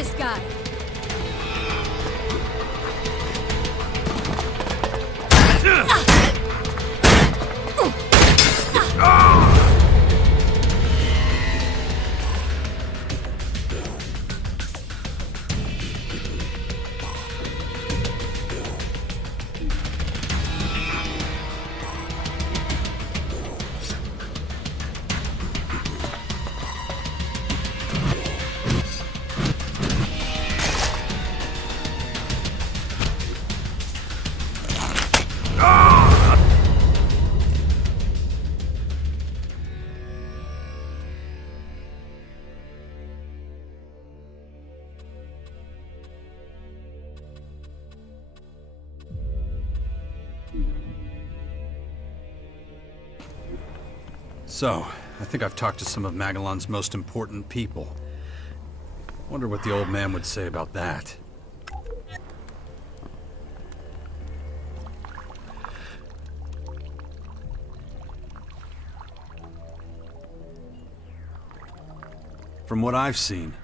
this guy! So, I think I've talked to some of Magellan's most important people. Wonder what the old man would say about that. From what I've seen,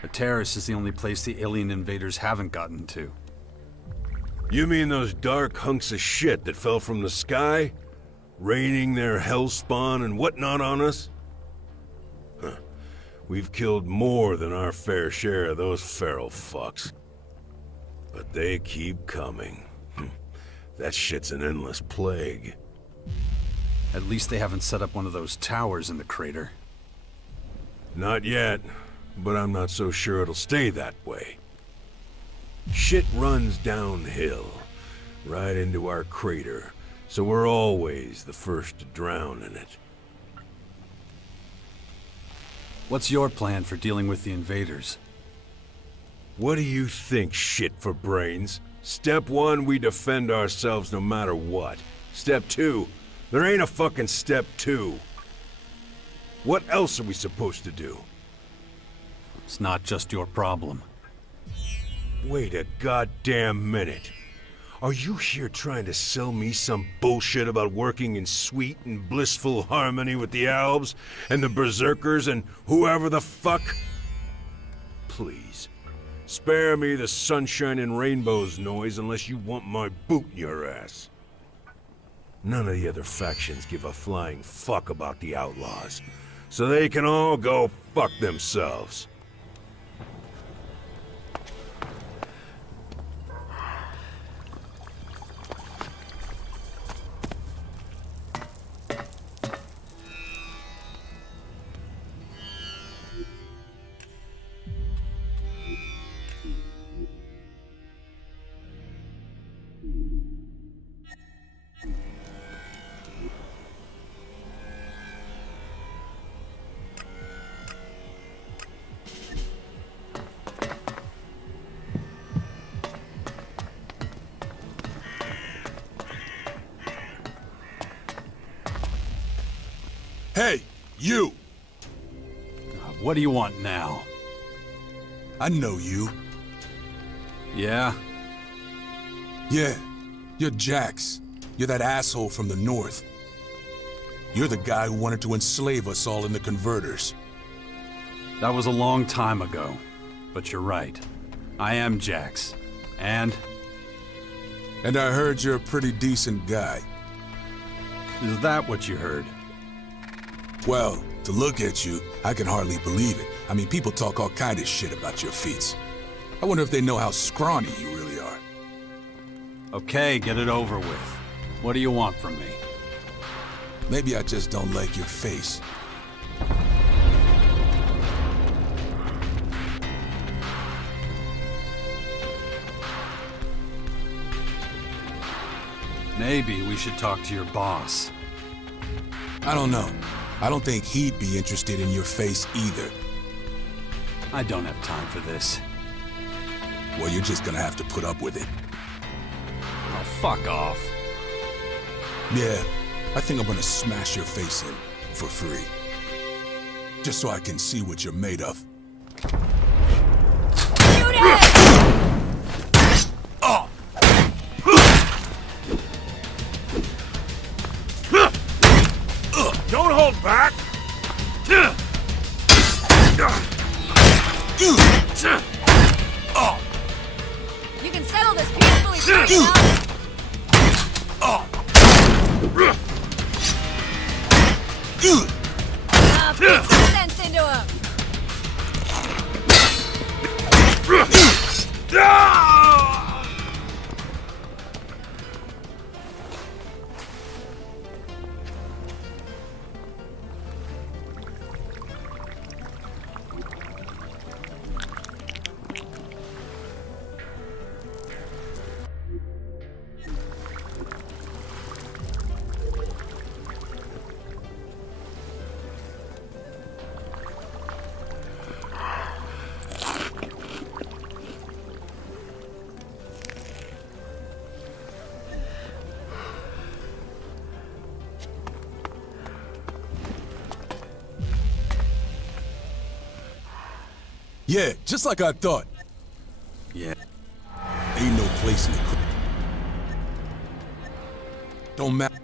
the terrace is the only place the alien invaders haven't gotten to. You mean those dark hunks of shit that fell from the sky? Raining their hellspawn and whatnot on us? Huh. We've killed more than our fair share of those feral fucks. But they keep coming. That shit's an endless plague. At least they haven't set up one of those towers in the crater. Not yet, but I'm not so sure it'll stay that way. Shit runs downhill, right into our crater. So we're always the first to drown in it. What's your plan for dealing with the invaders? What do you think, shit for brains? Step 1, we defend ourselves no matter what. Step 2, there ain't a fucking step 2. What else are we supposed to do? It's not just your problem. Wait a goddamn minute. Are you here trying to sell me some bullshit about working in sweet and blissful harmony with the Albs and the Berserkers and whoever the fuck? Please, spare me the sunshine and rainbows noise unless you want my boot in your ass. None of the other factions give a flying fuck about the outlaws, so they can all go fuck themselves. Hey, you! What do you want now? I know you. Yeah? Yeah, you're Jax. You're that asshole from the north. You're the guy who wanted to enslave us all in the converters. That was a long time ago. But you're right. I am Jax. And I heard you're a pretty decent guy. is that what you heard? Well, to look at you, I can hardly believe it. I mean, people talk all kind of shit about your feats. I wonder if they know how scrawny you really are. Okay, get it over with. What do you want from me? Maybe I just don't like your face. Maybe we should talk to your boss. I don't know. I don't think he'd be interested in your face either. I don't have time for this. Well, you're just gonna have to put up with it. Oh, fuck off. Yeah, I think I'm gonna smash your face in for free. Just so I can see what you're made of. Shoot it! Oh! Don't hold back! Put some sense into him. Yeah, just like I thought. Yeah. Ain't no place in the don't matter.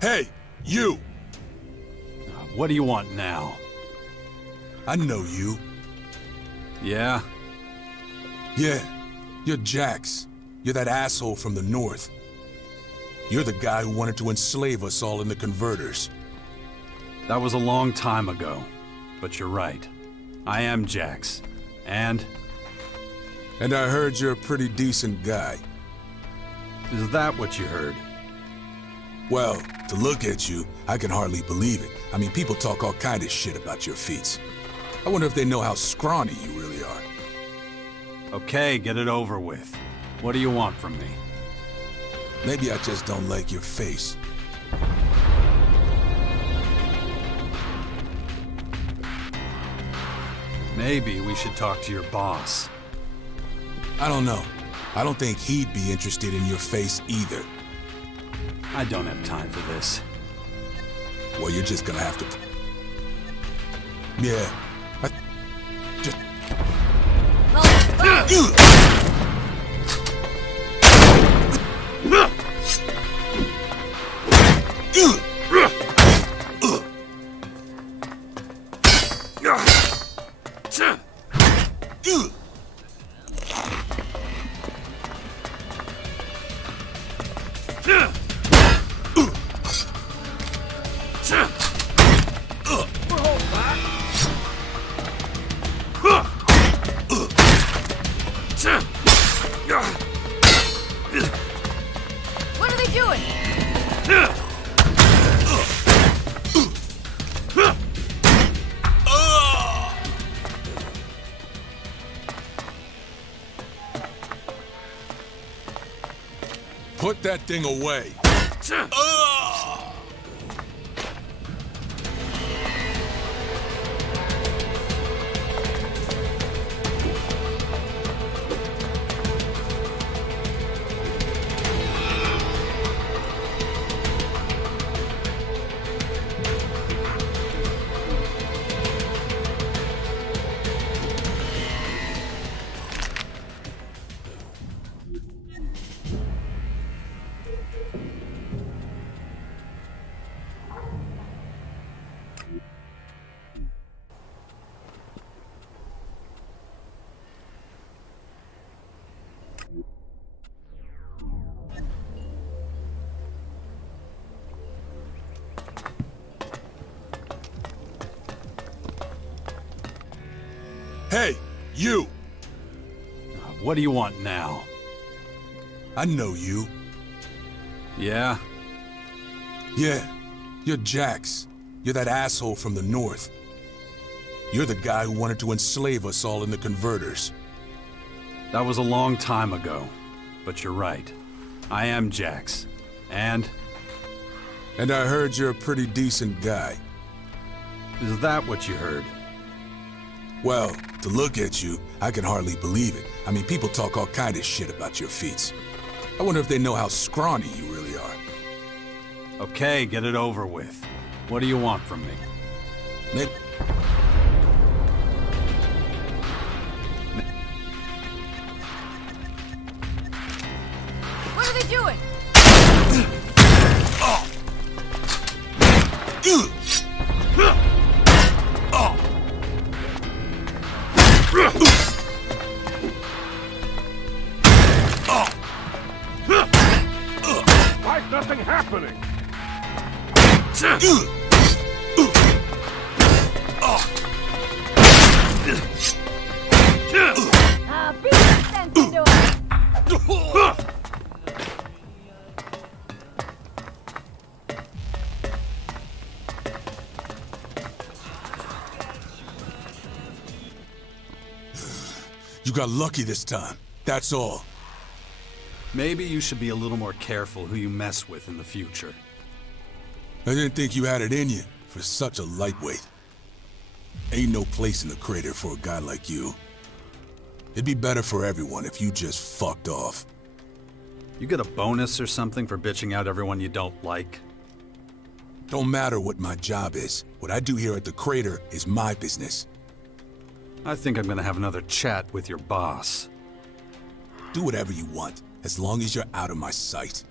Hey, you! What do you want now? I know you. Yeah? Yeah, you're Jax. You're that asshole from the north. You're the guy who wanted to enslave us all in the converters. That was a long time ago. But you're right. I am Jax. And And I heard you're a pretty decent guy. is that what you heard? Well, to look at you, I can hardly believe it. I mean, people talk all kind of shit about your feats. I wonder if they know how scrawny you really are. Okay, get it over with. What do you want from me? Maybe I just don't like your face. Maybe we should talk to your boss. I don't know. I don't think he'd be interested in your face either. I don't have time for this. Well, you're just gonna have to... Yeah. Just... What are they doing? Put that thing away. Hey, you! What do you want now? I know you. Yeah? Yeah, you're Jax. You're that asshole from the north. You're the guy who wanted to enslave us all in the converters. That was a long time ago, but you're right. I am Jax. And And I heard you're a pretty decent guy. is that what you heard? Well, to look at you, I can hardly believe it. I mean, people talk all kind of shit about your feats. I wonder if they know how scrawny you really are. Okay, get it over with. What do you want from me? Maybe What are they doing? Why's nothing happening? Beat some sense into him. you got lucky this time. That's all. Maybe you should be a little more careful who you mess with in the future. I didn't think you had it in you for such a lightweight. Ain't no place in the crater for a guy like you. It'd be better for everyone if you just fucked off. You get a bonus or something for bitching out everyone you don't like? Don't matter what my job is. What I do here at the crater is my business. I think I'm gonna have another chat with your boss. Do whatever you want, as long as you're out of my sight.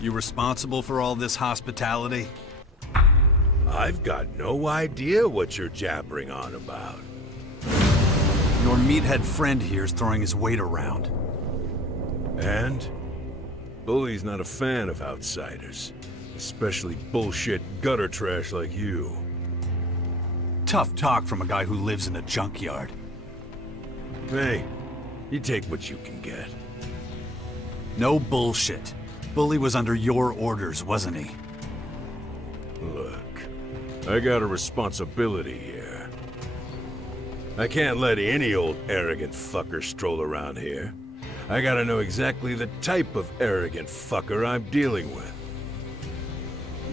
You responsible for all this hospitality? I've got no idea what you're jabbering on about. Your meathead friend here's throwing his weight around. And? Bully's not a fan of outsiders. Especially bullshit gutter trash like you. Tough talk from a guy who lives in a junkyard. Hey, you take what you can get. No bullshit. Bully was under your orders, wasn't he? Look, I got a responsibility here. I can't let any old arrogant fucker stroll around here. I gotta know exactly the type of arrogant fucker I'm dealing with.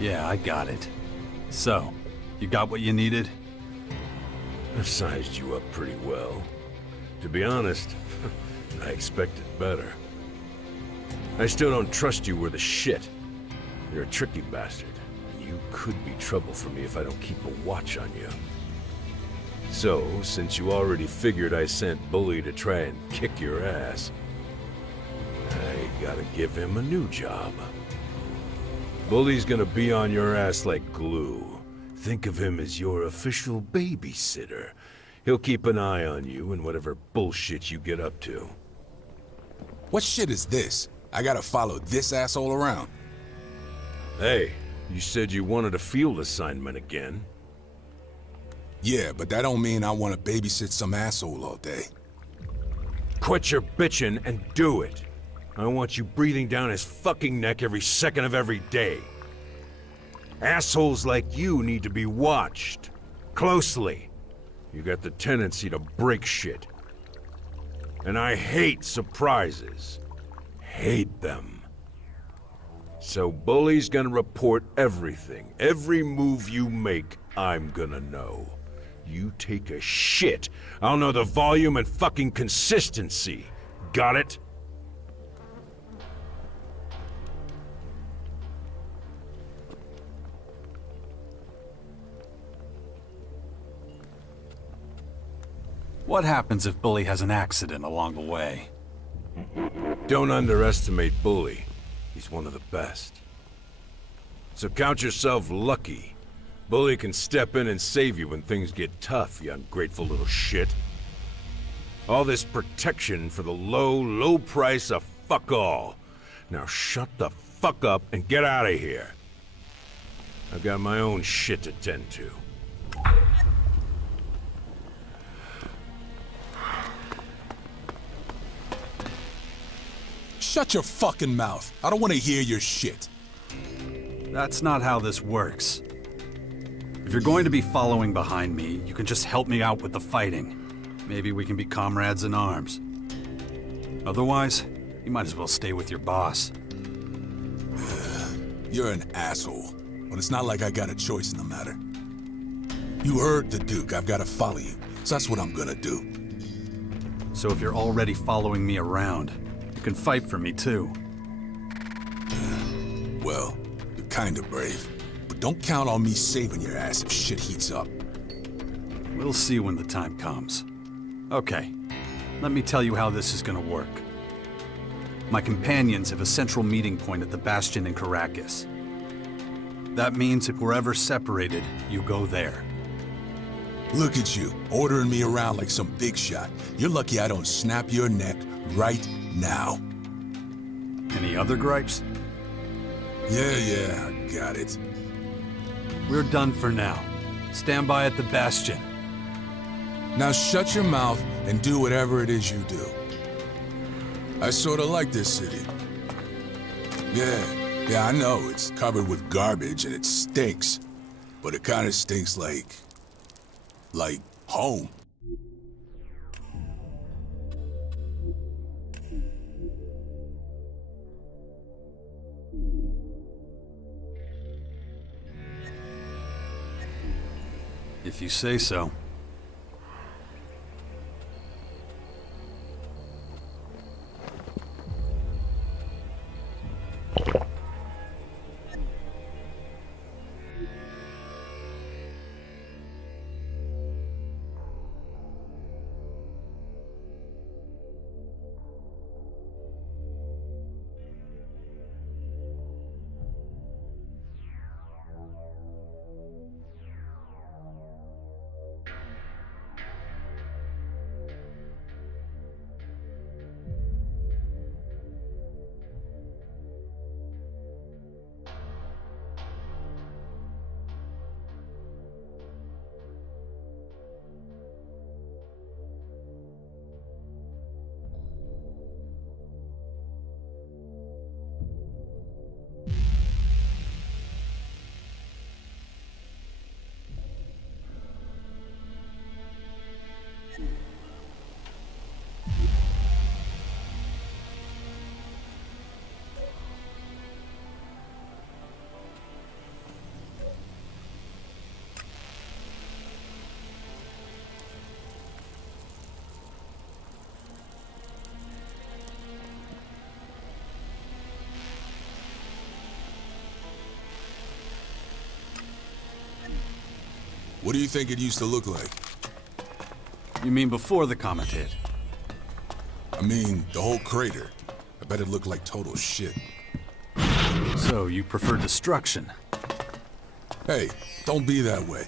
Yeah, I got it. So, you got what you needed? I've sized you up pretty well. To be honest, I expected better. I still don't trust you worth a shit. You're a tricky bastard, and you could be trouble for me if I don't keep a watch on you. So, since you already figured I sent Bully to try and kick your ass, I gotta give him a new job. Bully's gonna be on your ass like glue. Think of him as your official babysitter. He'll keep an eye on you and whatever bullshit you get up to. What shit is this? I gotta follow this asshole around. Hey, you said you wanted a field assignment again. Yeah, but that don't mean I want to babysit some asshole all day. Quit your bitching and do it. I want you breathing down his fucking neck every second of every day. Assholes like you need to be watched. Closely. You got the tendency to break shit. And I hate surprises. Hate them. So Bully's gonna report everything. Every move you make, I'm gonna know. You take a shit, I'll know the volume and fucking consistency. Got it? What happens if Bully has an accident along the way? Don't underestimate Bully. He's one of the best. So count yourself lucky. Bully can step in and save you when things get tough, you ungrateful little shit. All this protection for the low price of fuck all. Now shut the fuck up and get out of here. I've got my own shit to tend to. Shut Shut your fucking mouth. I don't want to hear your shit. That's not how this works. If you're going to be following behind me, you can just help me out with the fighting. Maybe we can be comrades in arms. Otherwise, you might as well stay with your boss. You're an asshole, but it's not like I got a choice in the matter. You heard the Duke. I've got to follow you, so that's what I'm gonna do. So if you're already following me around, you can fight for me too. Well, you're kinda brave, but don't count on me saving your ass if shit heats up. We'll see when the time comes. Okay, let me tell you how this is gonna work. My companions have a central meeting point at the Bastion in Caracas. That means if we're ever separated, you go there. Look at you, ordering me around like some big shot. You're lucky I don't snap your neck right now. Any other gripes? Yeah, I got it. We're done for now. Stand by at the Bastion. Now shut your mouth and do whatever it is you do. I sorta like this city. Yeah, I know, it's covered with garbage and it stinks. But it kinda stinks like home. If you say so. What do you think it used to look like? You mean before the comet hit? I mean, the whole crater. I bet it looked like total shit. So you prefer destruction? Hey, don't be that way.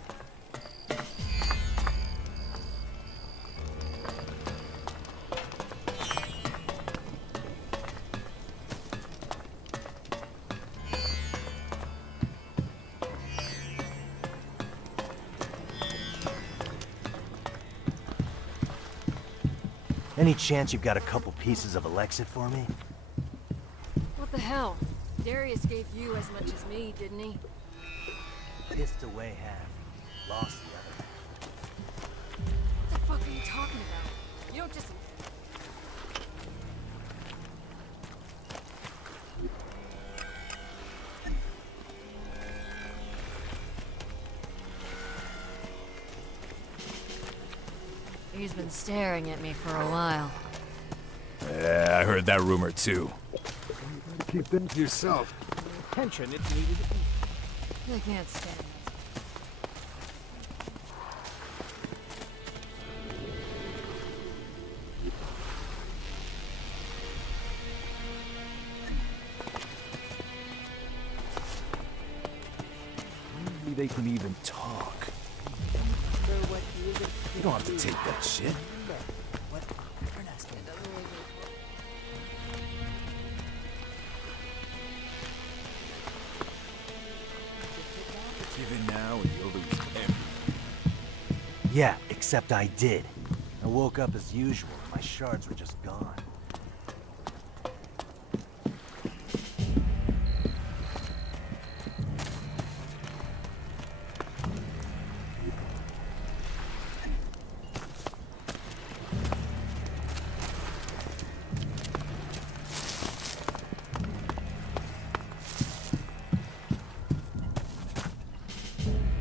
Any chance you've got a couple pieces of Elex for me? What the hell? Darius gave you as much as me, didn't he? Pissed away half, lost the other. What the fuck are you talking about? You don't just... He's been staring at me for a while. Yeah, I heard that rumor too. Keep them to yourself. Attention, it's needed. I can't stand it. Maybe they can even talk. You don't have to take that shit. Give in now and you'll lose everything. Yeah, except I did. I woke up as usual, my shards were just gone.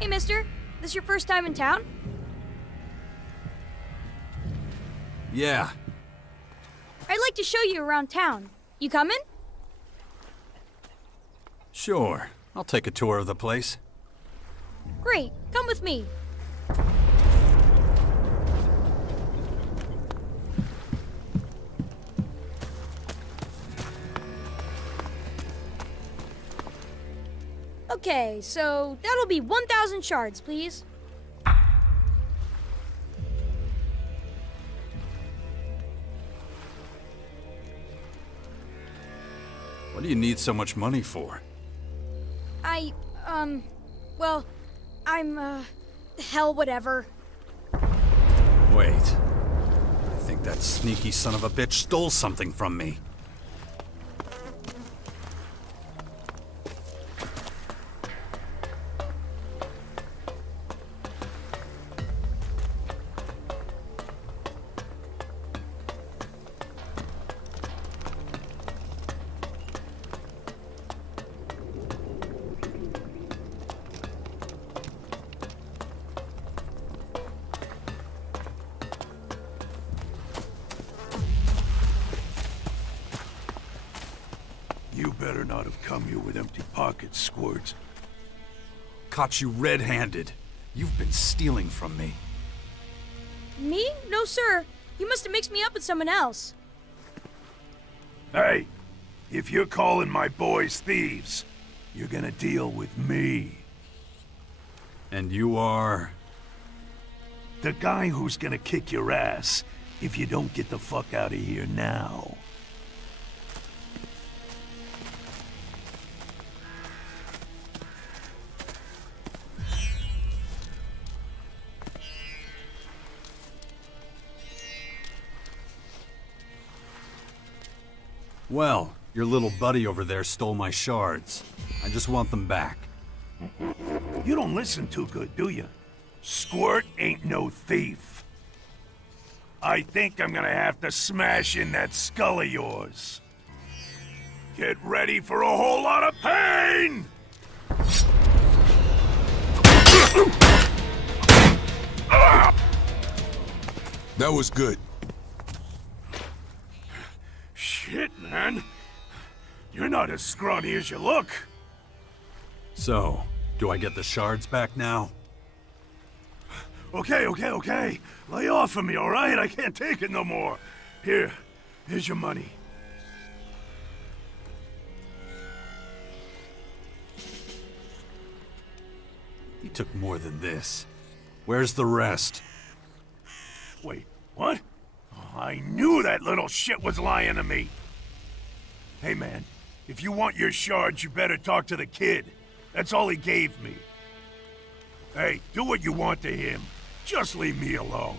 mister. This your first time in town? Yeah. I'd like to show you around town. You coming? Sure. I'll take a tour of the place. Great. Come with me. Okay, so that'll be 1,000 shards, please. What do you need so much money for? Well, hell, whatever. Wait. I think that sneaky son of a bitch stole something from me. You better not have come here with empty pockets, Squirt. Caught you red-handed. You've been stealing from me. Me? No, sir. You must have mixed me up with someone else. Hey, if you're calling my boys thieves, you're gonna deal with me. And you are... The guy who's gonna kick your ass if you don't get the fuck out of here now. Well, your little buddy over there stole my shards. I just want them back. You don't listen too good, do you? Squirt ain't no thief. I think I'm gonna have to smash in that skull of yours. Get ready for a whole lot of pain! That was good. Shit, man. You're not as scrawny as you look. So, do I get the shards back now? Okay. Lay off of me, all right? I can't take it no more. Here's your money. You took more than this. Where's the rest? Wait, what? Oh, I knew that little shit was lying to me. Hey, man, if you want your shards, you better talk to the kid. That's all he gave me. Hey, do what you want to him. Just leave me alone.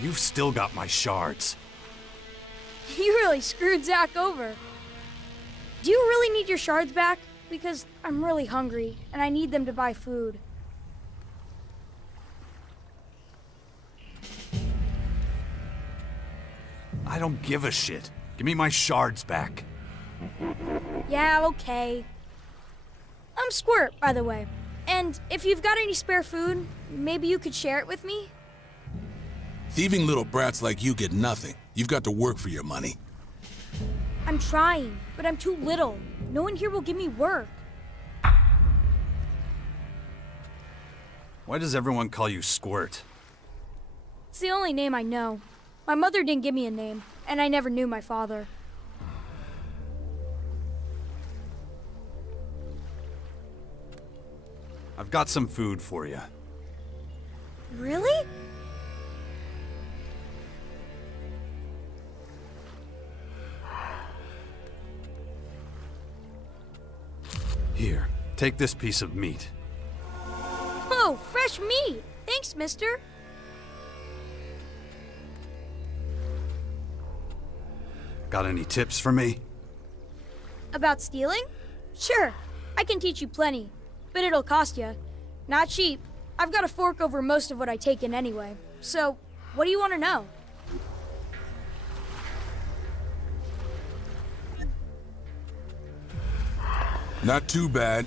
You've still got my shards. You really screwed Zach over. Do you really need your shards back? Because I'm really hungry, and I need them to buy food. I don't give a shit. Give me my shards back. Yeah, okay. I'm Squirt, by the way. And if you've got any spare food, maybe you could share it with me? Thieving little brats like you get nothing. You've got to work for your money. I'm trying, but I'm too little. No one here will give me work. Why does everyone call you Squirt? It's the only name I know. My mother didn't give me a name, and I never knew my father. I've got some food for you. Really? Here, take this piece of meat. Oh, fresh meat! Thanks, mister. Got any tips for me? About stealing? Sure, I can teach you plenty. but it'll cost you. Not cheap. I've got to fork over most of what I take in anyway. So, what do you want to know? Not too bad.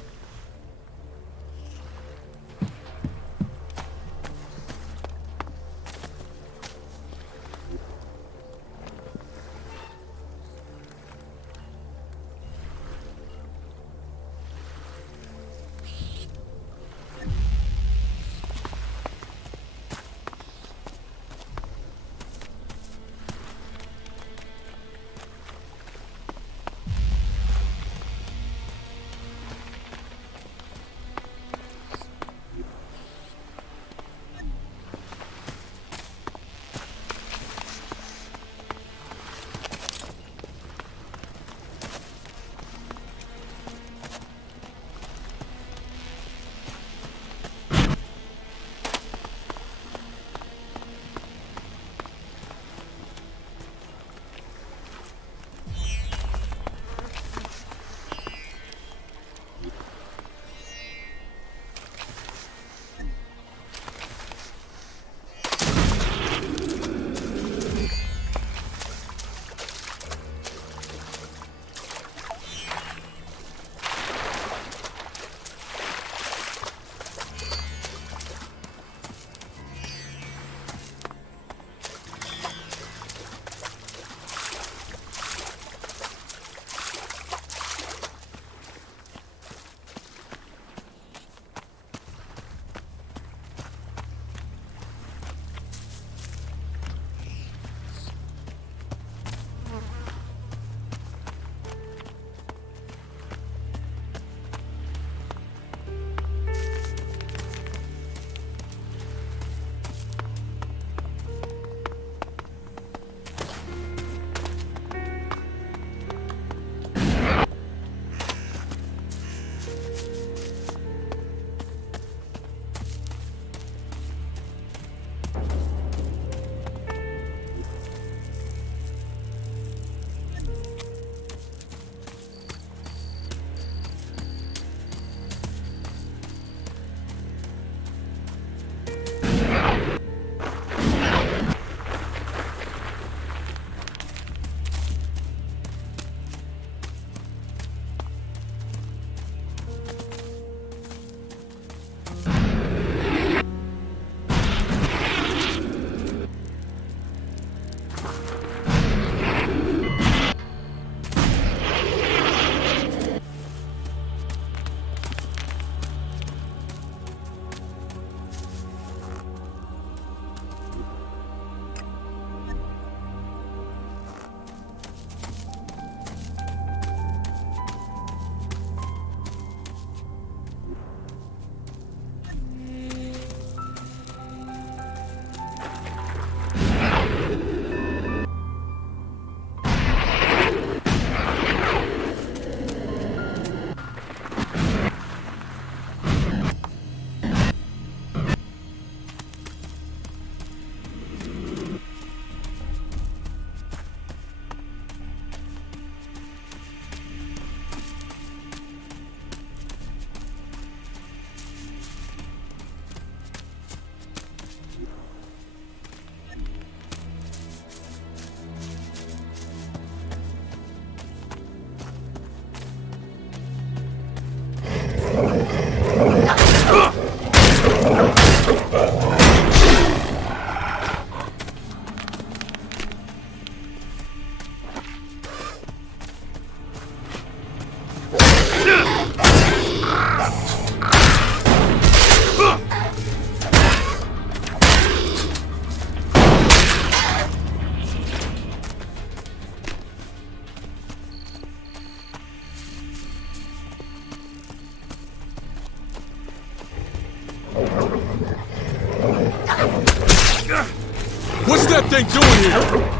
What's that thing doing here?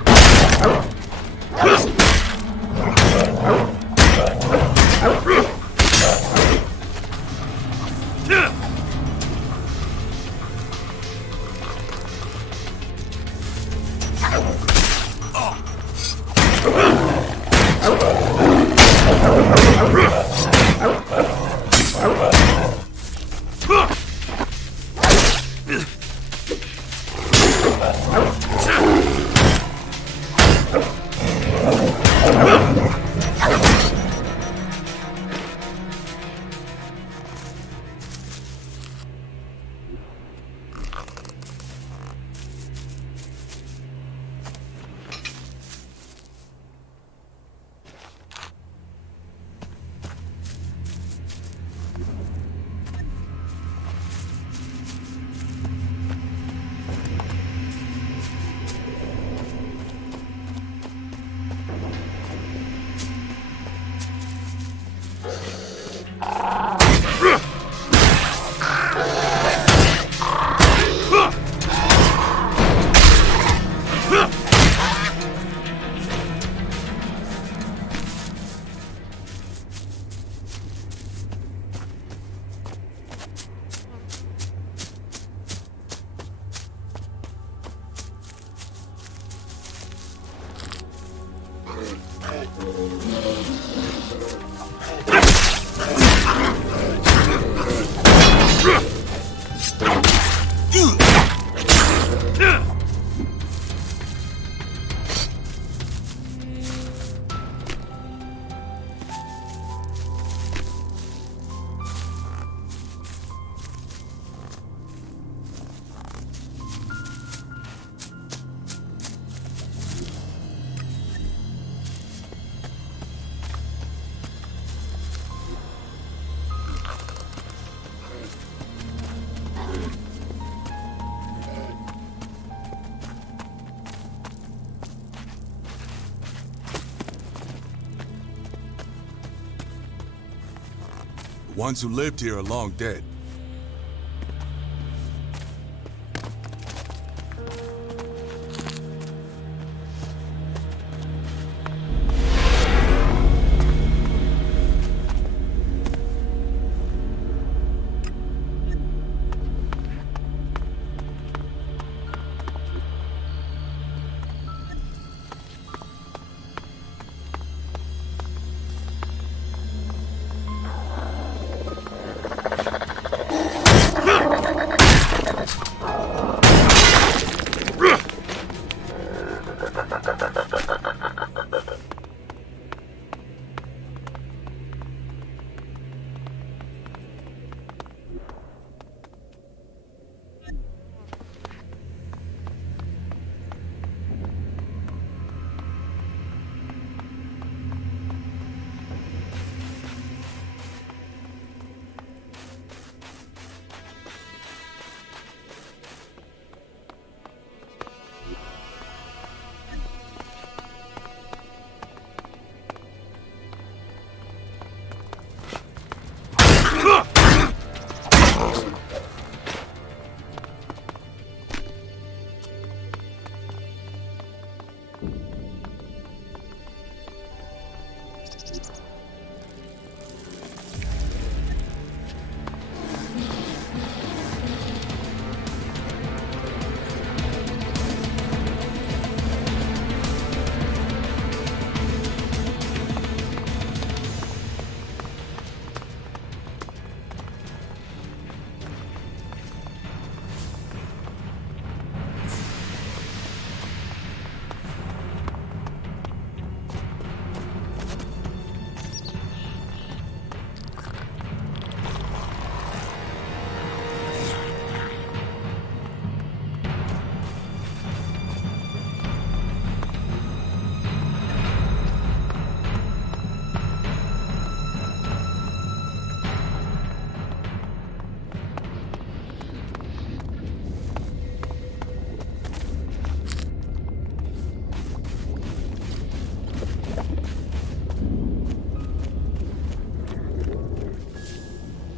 The ones who lived here are long dead.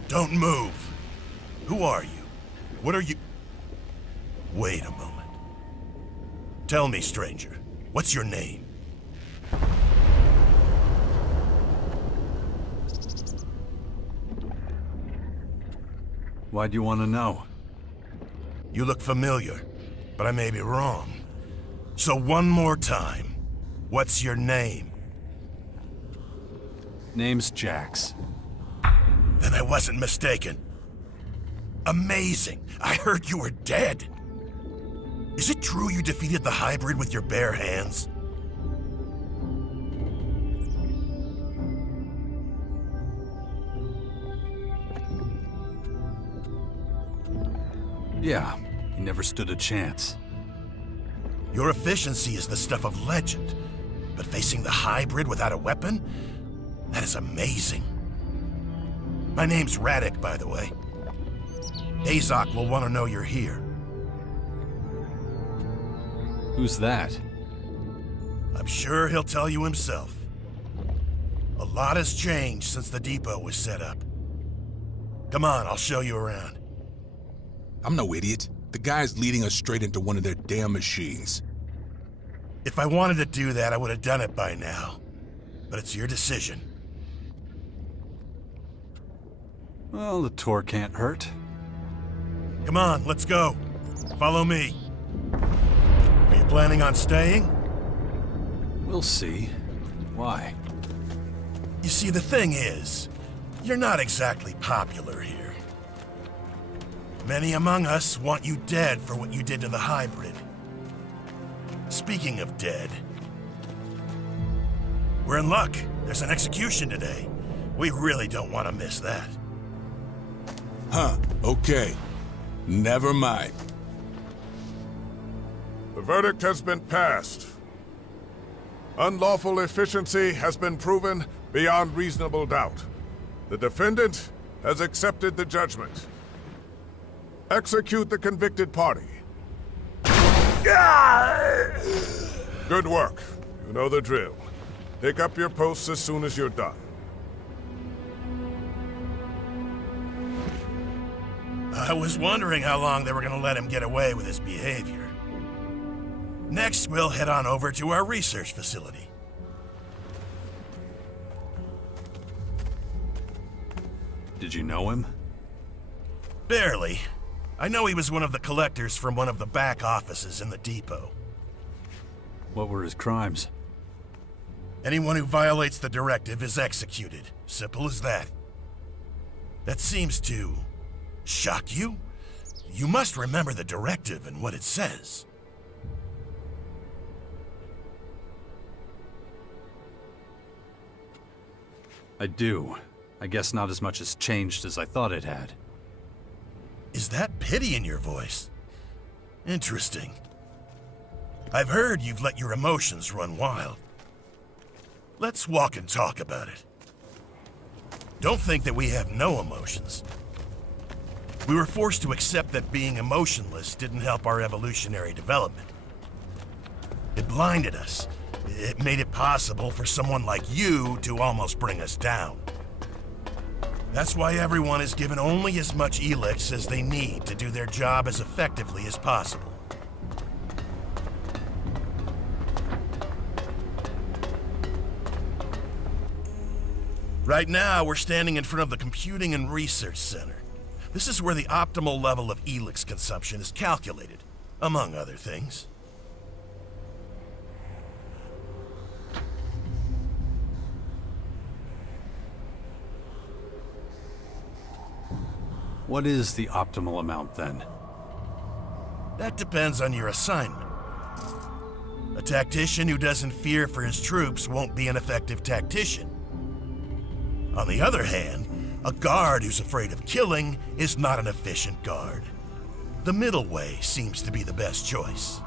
Don't move. Who are you? What are you... Wait a moment. Tell me, stranger, what's your name? Why do you want to know? You look familiar, but I may be wrong. So one more time, what's your name? Name's Jax. Then I wasn't mistaken. Amazing! I heard you were dead! Is it true you defeated the hybrid with your bare hands? Yeah, he never stood a chance. Your efficiency is the stuff of legend, but facing the hybrid without a weapon? That is amazing. My name's Radek, by the way. Azok will want to know you're here. Who's that? I'm sure he'll tell you himself. A lot has changed since the depot was set up. Come on, I'll show you around. I'm no idiot. The guy's leading us straight into one of their damn machines. If I wanted to do that, I would have done it by now. But it's your decision. Well, the tour can't hurt. Come on, let's go. Follow me. Are you planning on staying? We'll see. Why? You see, the thing is, you're not exactly popular here. Many among us want you dead for what you did to the hybrid. Speaking of dead, we're in luck. There's an execution today. We really don't want to miss that. Huh, okay. Never mind. The verdict has been passed. Unlawful efficiency has been proven beyond reasonable doubt. The defendant has accepted the judgment. Execute the convicted party. Good work. You know the drill. Pick up your posts as soon as you're done. I was wondering how long they were going to let him get away with his behavior. Next, we'll head on over to our research facility. Did you know him? Barely. I know he was one of the collectors from one of the back offices in the depot. What were his crimes? Anyone who violates the directive is executed. Simple as that. That seems to shock you? You must remember the directive and what it says. I do. I guess not as much has changed as I thought it had. Is that pity in your voice? Interesting. I've heard you've let your emotions run wild. Let's walk and talk about it. Don't think that we have no emotions. We were forced to accept that being emotionless didn't help our evolutionary development. It blinded us. It made it possible for someone like you to almost bring us down. That's why everyone is given only as much Elex as they need to do their job as effectively as possible. Right now, we're standing in front of the Computing and Research Center. This is where the optimal level of Elex consumption is calculated, among other things. What is the optimal amount, then? That depends on your assignment. A tactician who doesn't fear for his troops won't be an effective tactician. On the other hand, a guard who's afraid of killing is not an efficient guard. The middle way seems to be the best choice.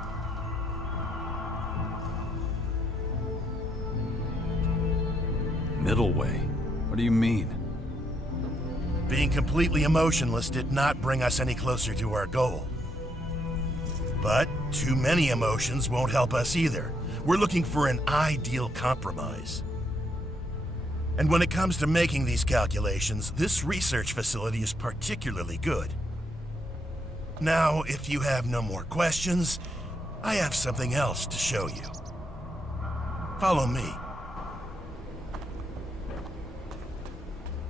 Middle way? What do you mean? Being completely emotionless did not bring us any closer to our goal. But too many emotions won't help us either. We're looking for an ideal compromise. And when it comes to making these calculations, this research facility is particularly good. Now, if you have no more questions, I have something else to show you. Follow me.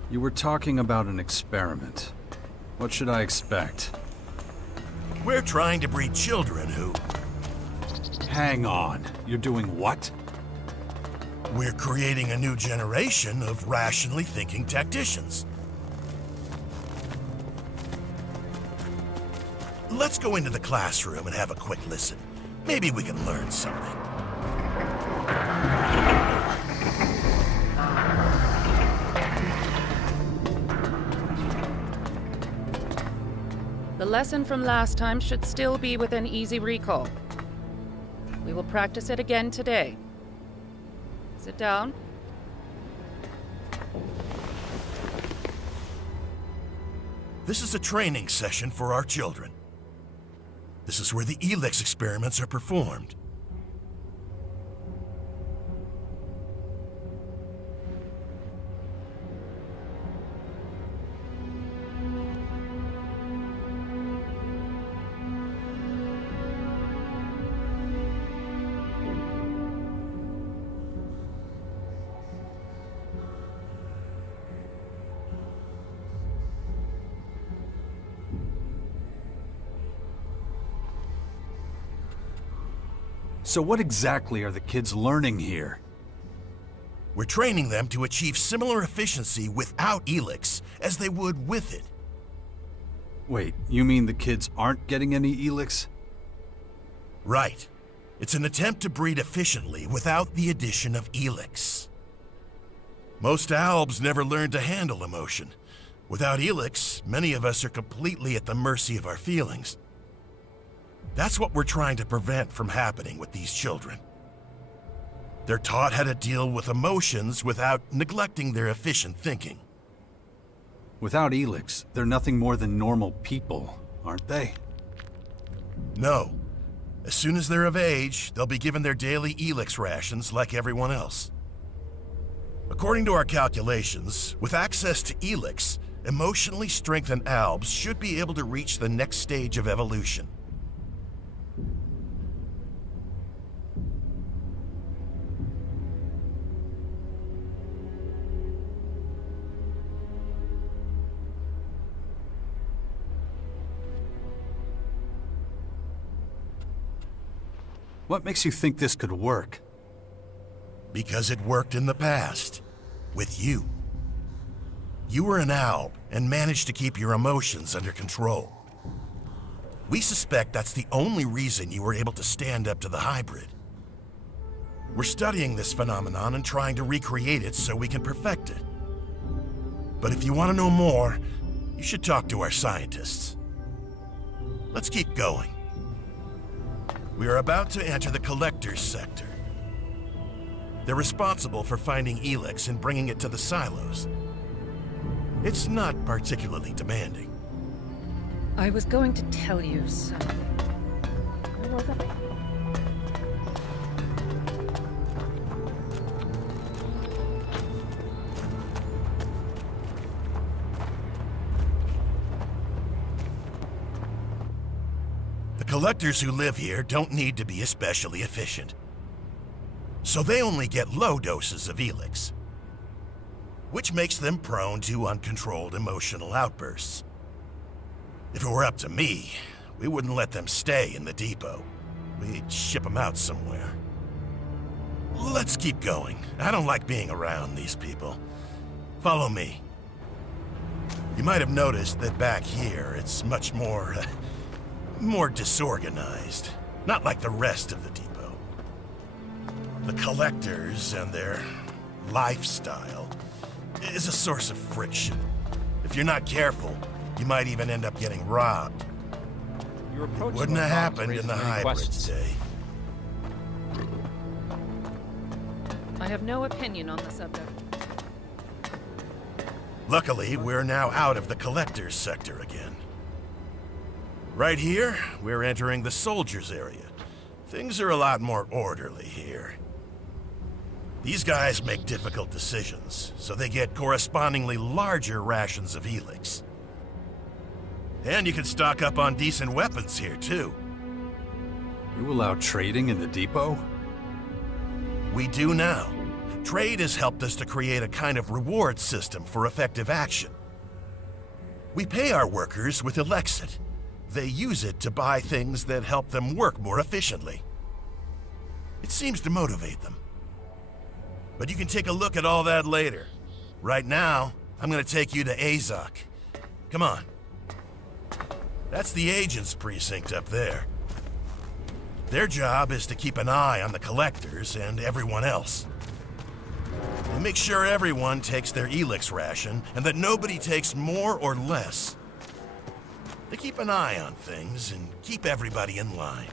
You were talking about an experiment. What should I expect? We're trying to breed children who... Hang on. You're doing what? We're creating a new generation of rationally thinking tacticians. Let's go into the classroom and have a quick listen. Maybe we can learn something. The lesson from last time should still be within easy recall. We will practice it again today. Sit down. This is a training session for our children. This is where the Elex experiments are performed. So what exactly are the kids learning here? We're training them to achieve similar efficiency without Elex as they would with it. Wait, you mean the kids aren't getting any Elex? Right. It's an attempt to breed efficiently without the addition of Elex. Most Albs never learned to handle emotion. Without Elex, many of us are completely at the mercy of our feelings. That's what we're trying to prevent from happening with these children. They're taught how to deal with emotions without neglecting their efficient thinking. Without Elex, they're nothing more than normal people, aren't they? No. As soon as they're of age, they'll be given their daily Elex rations like everyone else. According to our calculations, with access to Elex, emotionally strengthened Albs should be able to reach the next stage of evolution. What makes you think this could work? Because it worked in the past. With you. You were an Alb and managed to keep your emotions under control. We suspect that's the only reason you were able to stand up to the hybrid. We're studying this phenomenon and trying to recreate it so we can perfect it. But if you want to know more, you should talk to our scientists. Let's keep going. We are about to enter the Collector's sector. They're responsible for finding Elex and bringing it to the silos. It's not particularly demanding. I was going to tell you something. Where was I? The collectors who live here don't need to be especially efficient. So they only get low doses of Elex, which makes them prone to uncontrolled emotional outbursts. If it were up to me, we wouldn't let them stay in the depot. We'd ship them out somewhere. Let's keep going. I don't like being around these people. Follow me. You might have noticed that back here, it's much more disorganized. Not like the rest of the depot. The collectors and their lifestyle is a source of friction. If you're not careful, you might even end up getting robbed. It wouldn't have happened in the hybrids day. I have no opinion on the subject. Luckily, we're now out of the collector's sector again. Right here, we're entering the soldiers' area. Things are a lot more orderly here. These guys make difficult decisions, so they get correspondingly larger rations of Elex. And you can stock up on decent weapons here, too. You allow trading in the depot? We do now. Trade has helped us to create a kind of reward system for effective action. We pay our workers with Elexit. They use it to buy things that help them work more efficiently. It seems to motivate them. But you can take a look at all that later. Right now, I'm gonna take you to Azok. Come on. That's the agent's precinct up there. Their job is to keep an eye on the collectors and everyone else. They make sure everyone takes their Elex ration and that nobody takes more or less. They keep an eye on things and keep everybody in line.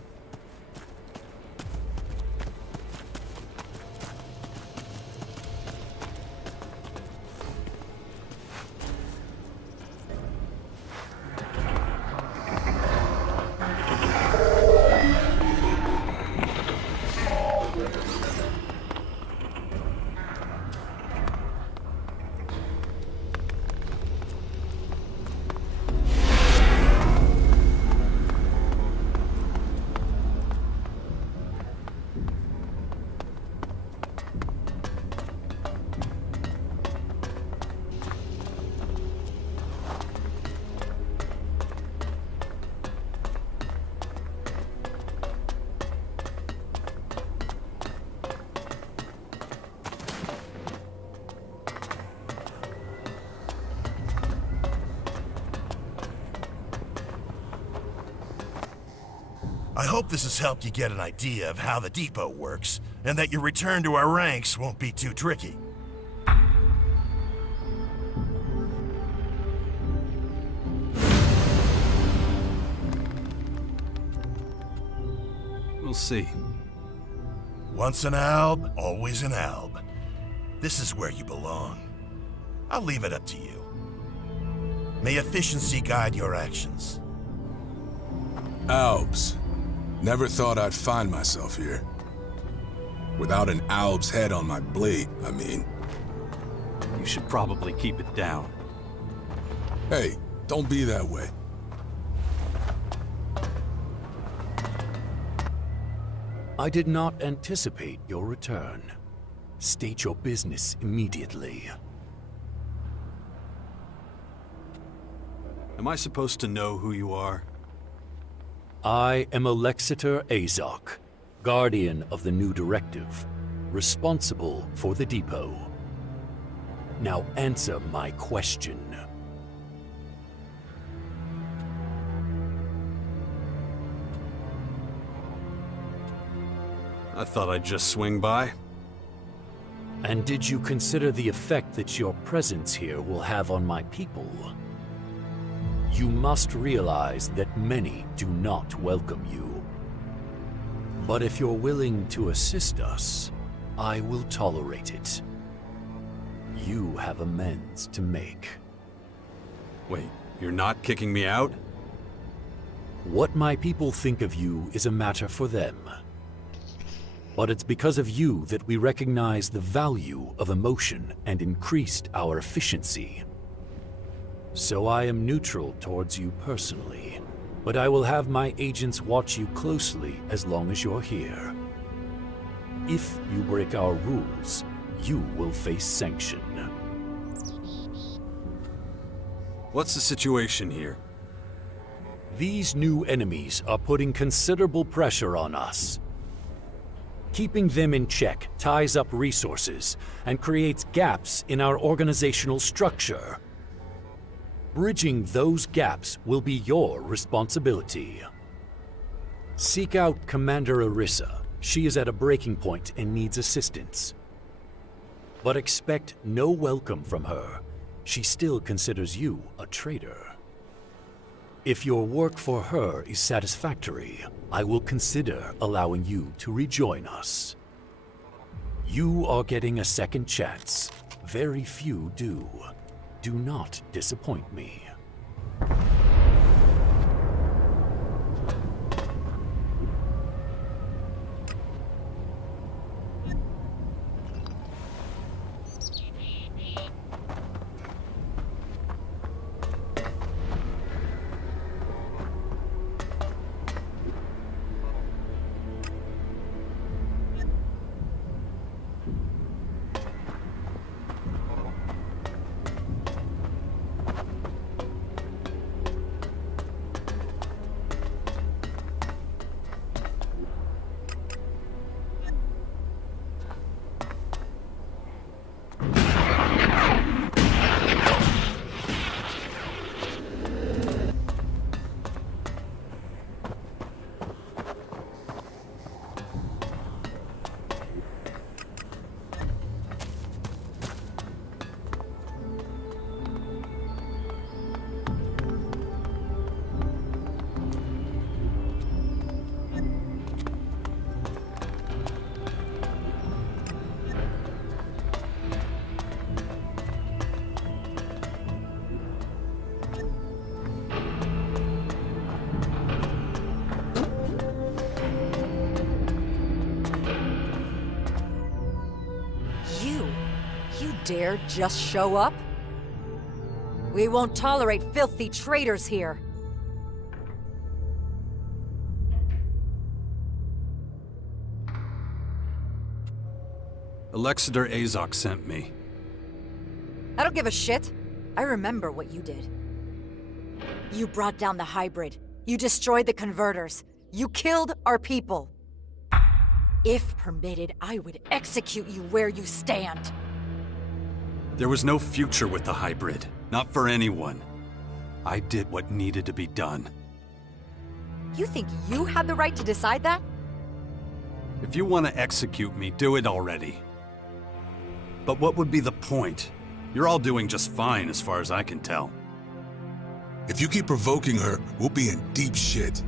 I hope this has helped you get an idea of how the depot works, and that your return to our ranks won't be too tricky. We'll see. Once an alb, always an alb. This is where you belong. I'll leave it up to you. May efficiency guide your actions. Albs. Never thought I'd find myself here. Without an alb's head on my blade, I mean. You should probably keep it down. Hey, don't be that way. I did not anticipate your return. State your business immediately. Am I supposed to know who you are? I am Alexander Azok, Guardian of the New Directive, responsible for the depot. Now answer my question. I thought I'd just swing by. And did you consider the effect that your presence here will have on my people? You must realize that many do not welcome you. But if you're willing to assist us, I will tolerate it. You have amends to make. Wait, you're not kicking me out? What my people think of you is a matter for them. But it's because of you that we recognize the value of emotion and increased our efficiency. So I am neutral towards you personally, but I will have my agents watch you closely as long as you're here. If you break our rules, you will face sanction. What's the situation here? These new enemies are putting considerable pressure on us. Keeping them in check ties up resources and creates gaps in our organizational structure. Bridging those gaps will be your responsibility. Seek out Commander Arissa. She is at a breaking point and needs assistance. But expect no welcome from her. She still considers you a traitor. If your work for her is satisfactory, I will consider allowing you to rejoin us. You are getting a second chance. Very few do. Do not disappoint me. You dare just show up? We won't tolerate filthy traitors here. Alexander Azok sent me. I don't give a shit. I remember what you did. You brought down the hybrid. You destroyed the converters. You killed our people. If permitted, I would execute you where you stand. There was no future with the hybrid. Not for anyone. I did what needed to be done. You think you had the right to decide that? If you want to execute me, do it already. But what would be the point? You're all doing just fine as far as I can tell. If you keep provoking her, we'll be in deep shit.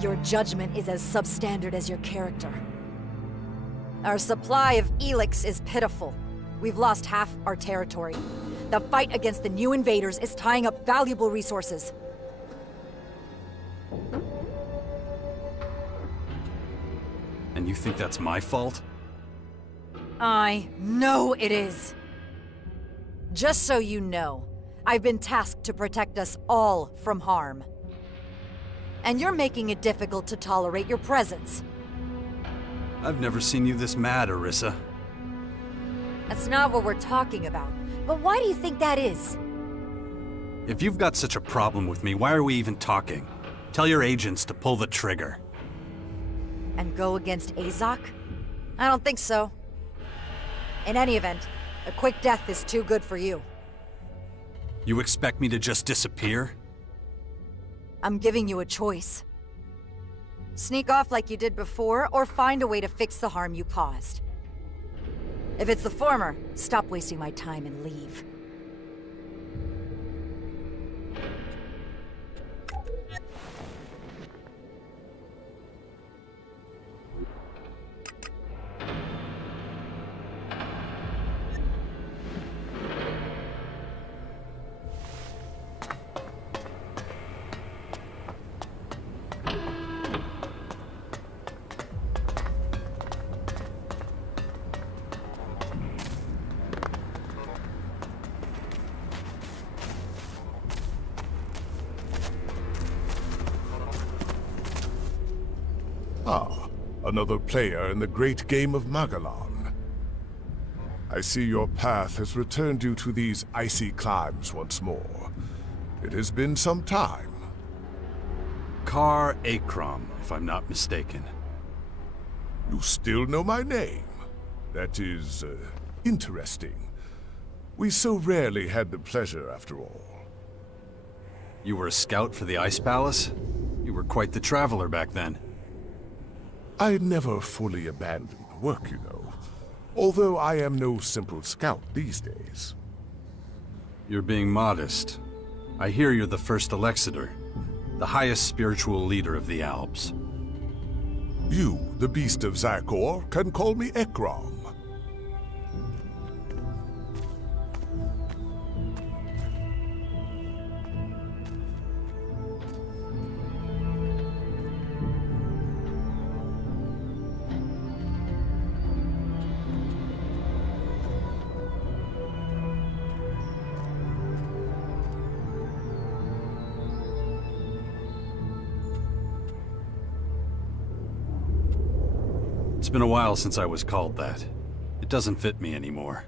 Your judgment is as substandard as your character. Our supply of Elex is pitiful. We've lost half our territory. The fight against the new invaders is tying up valuable resources. And you think that's my fault? I know it is. Just so you know, I've been tasked to protect us all from harm. And you're making it difficult to tolerate your presence. I've never seen you this mad, Orisa. That's not what we're talking about. But why do you think that is? If you've got such a problem with me, why are we even talking? Tell your agents to pull the trigger. And go against Azok? I don't think so. In any event, a quick death is too good for you. You expect me to just disappear? I'm giving you a choice. Sneak off like you did before, or find a way to fix the harm you caused. If it's the former, stop wasting my time and leave. Ah, another player in the great game of Magellan. I see your path has returned you to these icy climes once more. It has been some time. Kar Akram, if I'm not mistaken. You still know my name. That is, interesting. We so rarely had the pleasure, after all. You were a scout for the Ice Palace? You were quite the traveler back then. I never fully abandoned the work, you know. Although I am no simple scout these days. You're being modest. I hear you're the first Alexander, the highest spiritual leader of the Alps. You, the beast of Zakor, can call me Ekram. It's been a while since I was called that. It doesn't fit me anymore.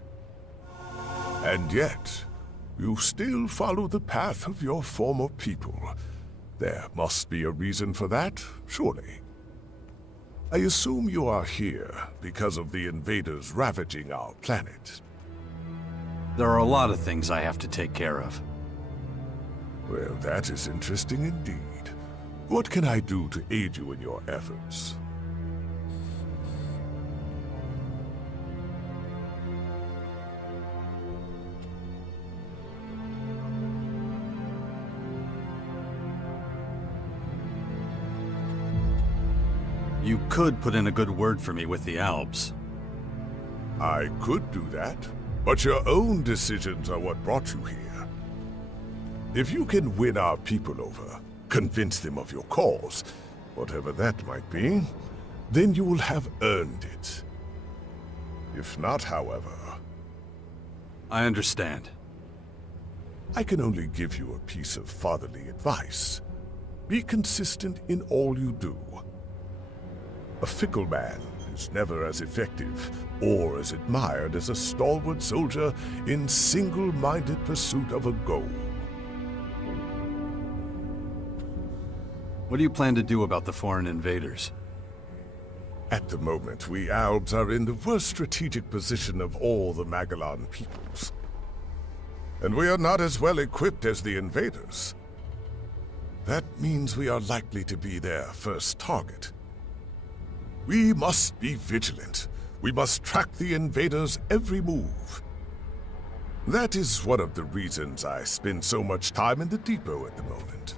And yet, you still follow the path of your former people. There must be a reason for that, surely. I assume you are here because of the invaders ravaging our planet. There are a lot of things I have to take care of. Well, that is interesting indeed. What can I do to aid you in your efforts? You could put in a good word for me with the Alps. I could do that, but your own decisions are what brought you here. If you can win our people over, convince them of your cause, whatever that might be, then you will have earned it. If not, however... I understand. I can only give you a piece of fatherly advice. Be consistent in all you do. A fickle man is never as effective or as admired as a stalwart soldier in single-minded pursuit of a goal. What do you plan to do about the foreign invaders? At the moment, we Albs are in the worst strategic position of all the Magellan peoples. And we are not as well equipped as the invaders. That means we are likely to be their first target. We must be vigilant. We must track the invaders' every move. That is one of the reasons I spend so much time in the depot at the moment.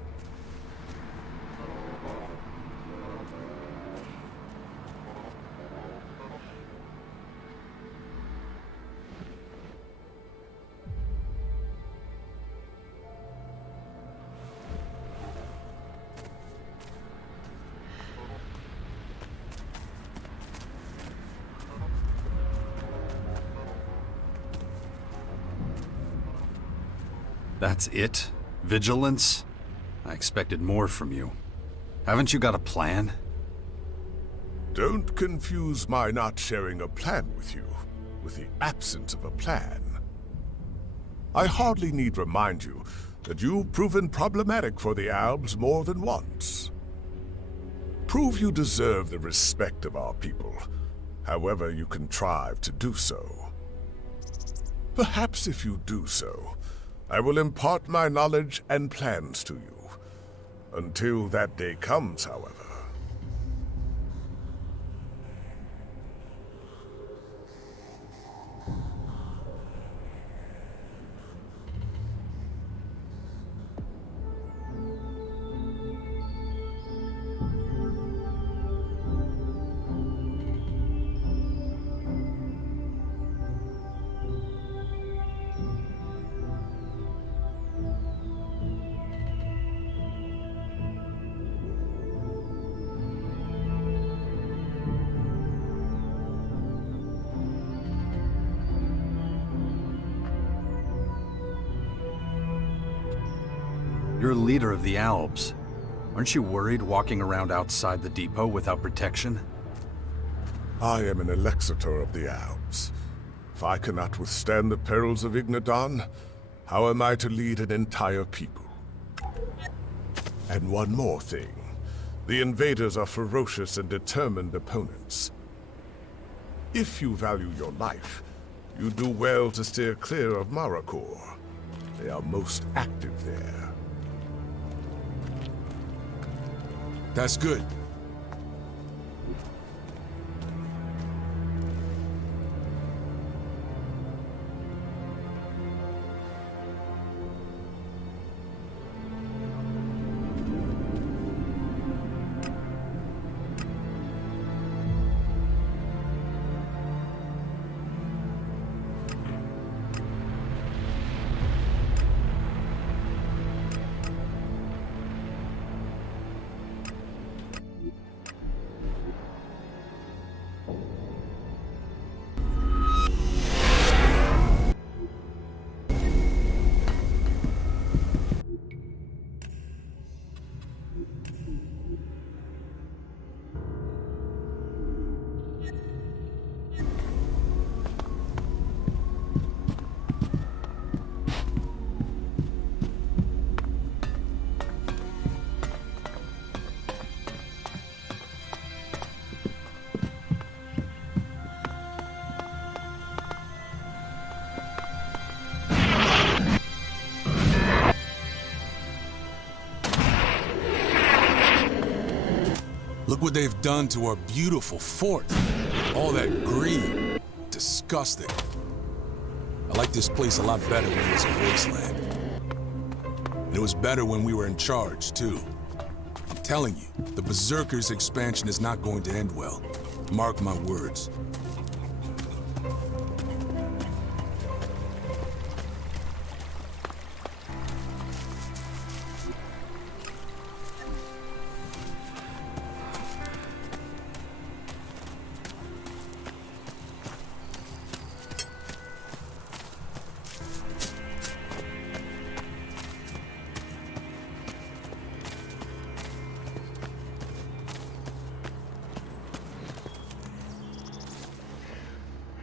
That's it? Vigilance? I expected more from you. Haven't you got a plan? Don't confuse my not sharing a plan with you with the absence of a plan. I hardly need remind you that you've proven problematic for the Albs more than once. Prove you deserve the respect of our people, however you contrive to do so. Perhaps if you do so, I will impart my knowledge and plans to you. Until that day comes, however. You're a leader of the Albs. Aren't you worried walking around outside the depot without protection? I am an Elexitor of the Alps. If I cannot withstand the perils of Ignadon, how am I to lead an entire people? And one more thing. The invaders are ferocious and determined opponents. If you value your life, you do well to steer clear of Maracor. They are most active there. That's good. Look what they've done to our beautiful fort. All that green. Disgusting. I like this place a lot better when it was a wasteland. And it was better when we were in charge, too. I'm telling you, the Berserkers' expansion is not going to end well. Mark my words.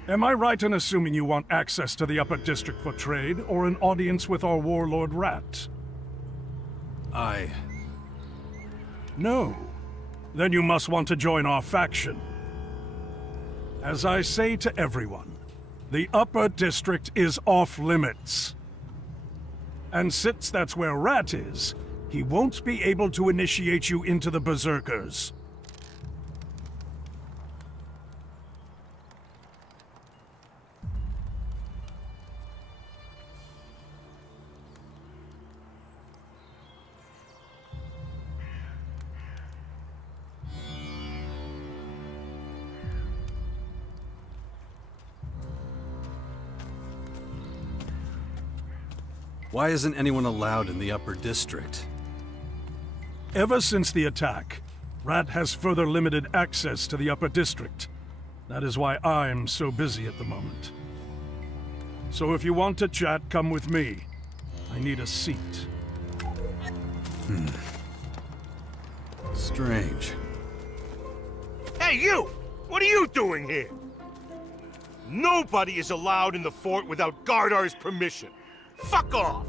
Am I right in assuming you want access to the Upper District for trade, or an audience with our warlord Rat? No. Then you must want to join our faction. As I say to everyone, the Upper District is off limits. And since that's where Rat is, he won't be able to initiate you into the Berserkers. Why isn't anyone allowed in the upper district? Ever since the attack, Rat has further limited access to the upper district. That is why I'm so busy at the moment. So if you want to chat, come with me. I need a seat. Strange. Hey, you! What are you doing here? Nobody is allowed in the fort without Gardar's permission. Fuck off!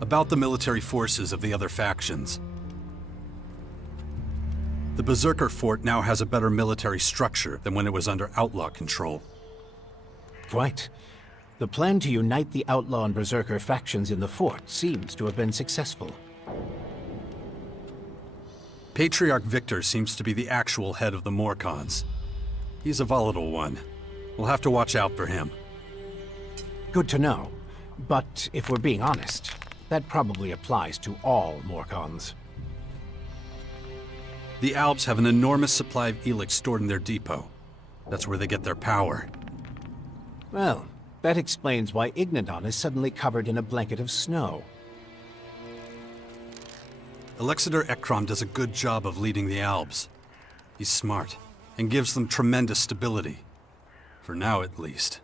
About the military forces of the other factions. The Berserker Fort now has a better military structure than when it was under Outlaw control. Right. The plan to unite the Outlaw and Berserker factions in the fort seems to have been successful. Patriarch Victor seems to be the actual head of the Morcons. He's a volatile one. We'll have to watch out for him. Good to know. But if we're being honest, that probably applies to all Morcons. The Alps have an enormous supply of Elex stored in their depot. That's where they get their power. Well, that explains why Ignadon is suddenly covered in a blanket of snow. Alexander Ekrom does a good job of leading the Alps. He's smart, and gives them tremendous stability. For now, at least.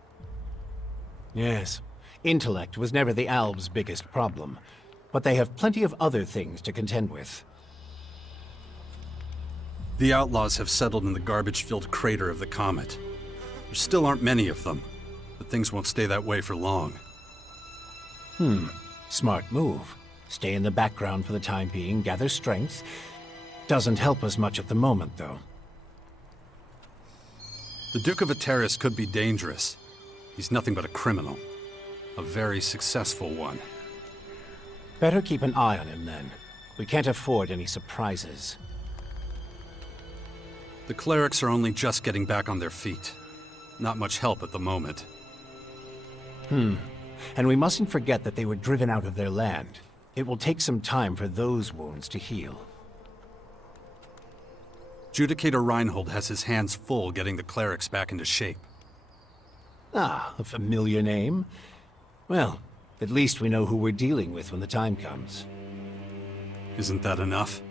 Yes. Intellect was never the Alps' biggest problem, but they have plenty of other things to contend with. The Outlaws have settled in the garbage-filled crater of the comet. There still aren't many of them, but things won't stay that way for long. Smart move. Stay in the background for the time being, gather strength. Doesn't help us much at the moment, though. The Duke of Ateris could be dangerous. He's nothing but a criminal. A very successful one. Better keep an eye on him, then. We can't afford any surprises. The clerics are only just getting back on their feet. Not much help at the moment. And we mustn't forget that they were driven out of their land. It will take some time for those wounds to heal. Judicator Reinhold has his hands full getting the clerics back into shape. Ah, a familiar name. Well, at least we know who we're dealing with when the time comes. Isn't that enough?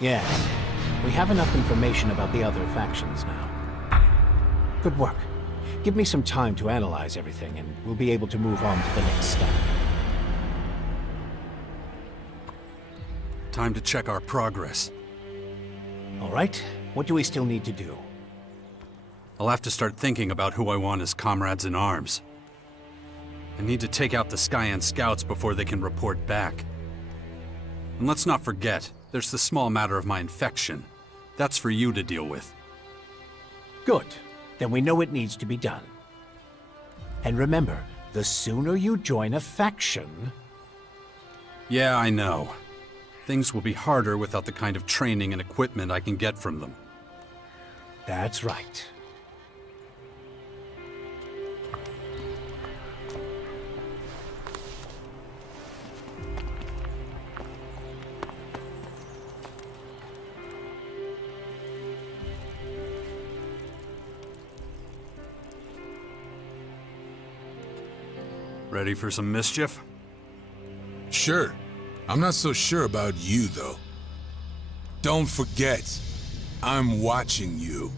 Yes. We have enough information about the other factions now. Good work. Give me some time to analyze everything, and we'll be able to move on to the next step. Time to check our progress. All right. What do we still need to do? I'll have to start thinking about who I want as comrades in arms. I need to take out the Skyan scouts before they can report back. And let's not forget, there's the small matter of my infection. That's for you to deal with. Good. Then we know it needs to be done. And remember, the sooner you join a faction... Yeah, I know. Things will be harder without the kind of training and equipment I can get from them. That's right. Ready for some mischief? Sure. I'm not so sure about you, though. Don't forget, I'm watching you.